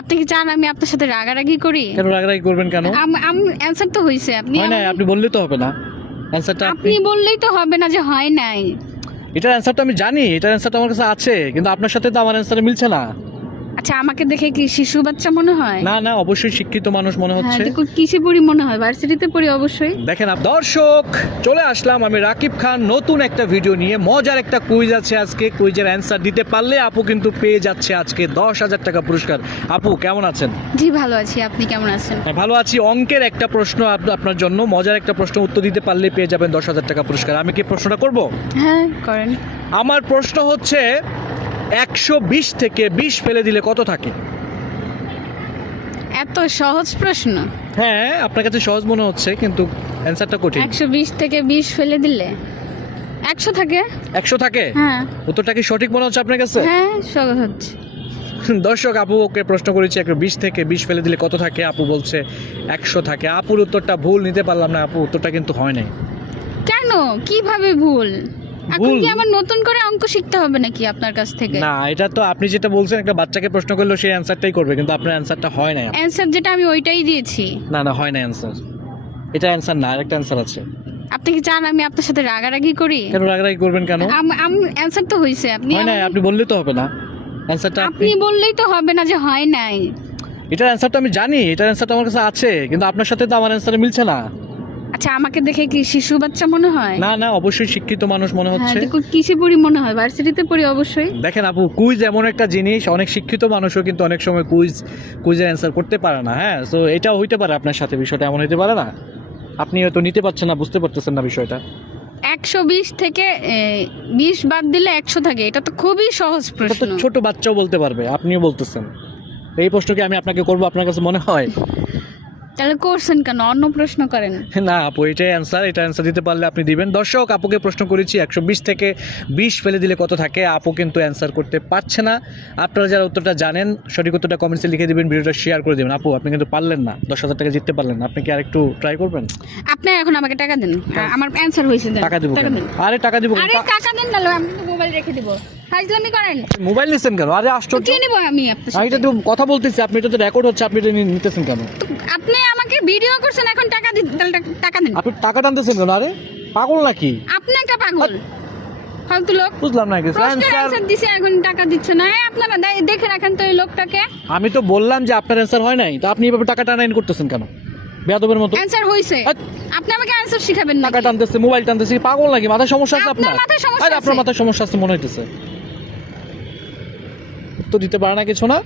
আপনি কি চান আমি আপনার সাথে রাগারাগি করি? কেন রাগারাগি করবেন কেন? অ্যানসার তো হইছে। হয় নাই, আপনি বললে তো হবে না অ্যানসারটা। আপনি বললেই তো হবে না যে হয় নাই। এটার অ্যানসারটা আমি জানি, এটার অ্যানসারটা আমার কাছে আছে, কিন্তু আপনার সাথে তো আমার অ্যানসারে মিলছে না। আচ্ছা, আমাকে দেখে কি শিশু বাচ্চা মনে হয়? না না, অবশ্যই শিক্ষিত মানুষ মনে হচ্ছে। হ্যাঁ, দেখুন কিসে পড়ি মনে হয়, ভার্সিটিতে পড়ি অবশ্যই। দেখেন দর্শক, চলে আসলাম আমি রাকিব খান নতুন একটা ভিডিও নিয়ে। মজার একটা কুইজ আছে আজকে, কুইজের অ্যান্সার দিতে পারলে আপু কিন্তু পেয়ে যাচ্ছে আজকে 10,000 টাকা পুরস্কার। আপু কেমন আছেন? জি ভালো আছি, আপনি কেমন আছেন? ভালো আছি। অঙ্কের একটা প্রশ্ন আপনার জন্য, মজার একটা প্রশ্ন, উত্তর দিতে পারলে পেয়ে যাবেন 10,000 টাকা পুরস্কার। আমি কি প্রশ্নটা করব? হ্যাঁ করেন। আমার প্রশ্ন হচ্ছে 120 থেকে 20 ফেলে দিলে কত থাকে? এত সহজ প্রশ্ন? হ্যাঁ, আপনার কাছে সহজ মনে হচ্ছে কিন্তু অ্যান্সারটা কঠিন। 120 থেকে 20 ফেলে দিলে 100 থাকে। 100 থাকে? হ্যাঁ উত্তরটা কি সঠিক মনে হচ্ছে আপনার কাছে? হ্যাঁ সহজ। দর্শক, আপু ওকে প্রশ্ন করেছি 120 থেকে 20 ফেলে দিলে কত থাকে। আপু বলছে 100 থাকে। আপুর উত্তরটা ভুল নিতে পারলাম না। আপু উত্তরটা কিন্তু হয় নাই। কেন, কিভাবে ভুল? এখন ভুল? কি আমার নতুন করে অঙ্ক শিখতে হবে নাকি আপনার কাছ থেকে? না, এটা তো আপনি যেটা বলছেন, একটা বাচ্চাকে প্রশ্ন করলেও সেই অ্যান্সারটাই করবে, কিন্তু আপনার অ্যান্সারটা হয় নাই। অ্যানসার যেটা আমি ওইটাই দিয়েছি। না না, হয় না অ্যান্সার। এটা অ্যান্সার না, আরেকটা অ্যান্সার আছে। আপনি কি চান আমি আপনার সাথে রাগারাগি করি? কেন রাগারাগি করবেন কেন? অ্যানসার তো হইছে। হয় নাই, আপনি বললে তো হবে না অ্যান্সারটা। আপনি বললেই তো হবে না যে হয় নাই। এটার অ্যান্সারটা আমি জানি, এটার অ্যান্সারটা আমার কাছে আছে, কিন্তু আপনার সাথে তো আমার অ্যান্সারে মিলছে না। আচ্ছা, আমাকে দেখে কি শিশু বাচ্চা মনে হয়? না না, অবশ্যই শিক্ষিত মানুষ মনে হ্যাঁ, হচ্ছে। দেখুন কিসে পড়ি মনে হয়, ভার্সিটিতে পড়ি অবশ্যই। দেখেন আপু, কুইজ এমন একটা জিনিস, অনেক শিক্ষিত মানুষও কিন্তু অনেক সময় কুইজের অ্যান্সার করতে পারে না। হ্যাঁ, সো এটাও হইতে পারে আপনার সাথে, বিষয়টা এমন হইতে পারে না। আপনি হয়তো নিতে পারছেন না, বুঝতে পারতেছেন না বিষয়টা। 120 থেকে 20 বাদ দিলে 100 থাকে, এটা তো খুবই সহজ এটা প্রশ্ন। তো ছোট বাচ্চাও বলতে পারবে, আপনিও বলতেছেন। এই প্রশ্ন কি আমি আপনাকে করবো, আপনার কাছে মনে হয়? তাহলে করছেন কেন? অন্য প্রশ্ন করেন। না আপু, এটাই অ্যান্সার। এটা অ্যান্সার দিতে পারলে আপনি দিবেন। দর্শক, আপুকে প্রশ্ন করেছি 120 থেকে 20 ফেলে দিলে কত থাকে। আপু কিন্তু অ্যান্সার করতে পারছে না। আপনারা যারা উত্তরটা জানেন, সঠিক উত্তরটা কমেন্টসে লিখে দিবেন, ভিডিওটা শেয়ার করে দেবেন। আপু আপনি কিন্তু পারলেন না, 10,000 টাকা জিততে পারলেন না। আপনি কি আরেকটু ট্রাই করবেন? আপনি এখন আমাকে টাকা দেন, আমার অ্যানসার হয়েছে। দেন টাকা দিব কেন? দেন। আরে টাকা দিব আরে টাকা দেন না, আমি কিন্তু মোবাইল রেখে দিব। ফাইজলামি করেন। মোবাইল নিছেন কেন? আরে আশ্চর্য। কি নিব আমি আপনার আমি সাথে? তো কথা বলতেছি, আপনি এটা তো রেকর্ড হচ্ছে, আপনি এটা নিতেছেন কেন? আপনি আমাকে ভিডিও করছেন, এখন টাকা দিন, তাহলে টাকা দেন। আপনি টাকা টানতেছেন কেন? আরে পাগল নাকি? আপনি একটা পাগল, ফালতু লোক। বুঝলাম না কিছু। প্রশ্নের অ্যানসার দিছে, এখন টাকা দিচ্ছে না। আপনারা দেখে রাখেন তো এই লোকটাকে। আমি তো বললাম যে আপনার অ্যান্সার হয় নাই, তো আপনি এভাবে টাকা টানাইন করতেছেন কেন? বেয়াদবের মতো। অ্যানসার হইছে, আপনি আমাকে অ্যানসার শিখাবেন না? টাকা টানতেছে, মোবাইল টানতেছে, পাগল নাকি? মাথায় সমস্যা আছে আপনার আপনার? মাথায় সমস্যা আরে আপনার আছে। মাথায় সমস্যা আছে মনে হইতেছে। উত্তর দিতে পারে না কিছু না।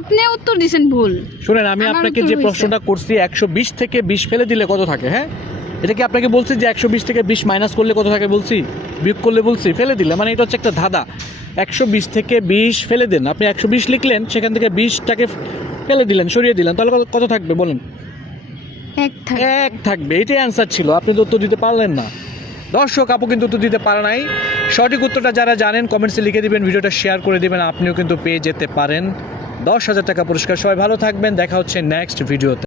আপনি উত্তর দিছেন ভুল। শুনেন, আমি আমার আপনাকে উত্তর যে হইছে। প্রশ্নটা করছি 120 থেকে 20 ফেলে দিলে কত থাকে, হ্যাঁ, এটা কি আপনাকে বলছি যে 120 থেকে 20 মাইনাস করলে কত থাকে বলছি? বিয়োগ করলে বলছি? ফেলে দিলে মানে এটা হচ্ছে একটা ধাঁধা। 120 থেকে 20 ফেলে দেন। আপনি 120 লিখলেন, সেখান থেকে 20টাকে ফেলে দিলেন, সরিয়ে দিলেন, তাহলে কত থাকবে বলেন? এক থাকবে। এটাই অ্যান্সার ছিল, আপনি তো উত্তর দিতে পারলেন না। দর্শক, আপু কিন্তু উত্তর দিতে পারে নাই। সঠিক উত্তরটা যারা জানেন কমেন্টসে লিখে দিবেন, ভিডিওটা শেয়ার করে দিবেন, আপনিও কিন্তু পেয়ে যেতে পারেন 10,000 টাকা পুরস্কার। সবাই ভালো থাকবেন, দেখা হচ্ছে নেক্সট ভিডিওতে।